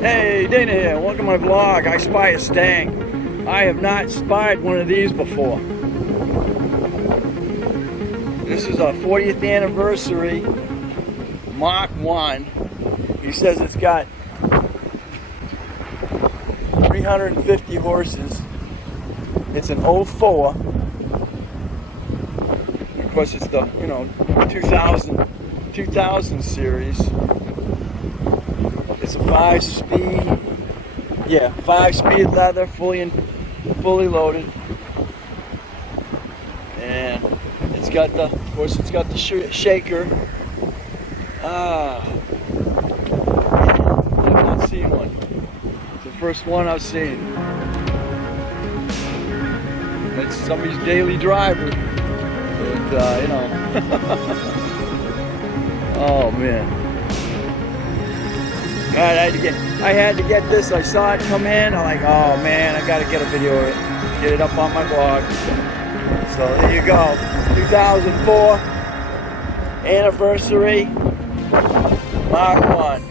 Hey, Dana here. Welcome to my vlog. I spy a Stang. I have not spied one of these before. This is our 40th anniversary Mach 1. He says it's got 350 horses. It's an 04. Of course, it's the 2000 series. It's a 5-speed, 5-speed leather, fully loaded, and it's got the, of course, it's got the shaker. I've not seen one. It's the first one I've seen. It's somebody's daily driver, but oh man. I had to get this. I saw it come in. I'm like, oh man, I gotta get a video of it. Get it up on my blog. So there you go. 2004 anniversary Mach 1.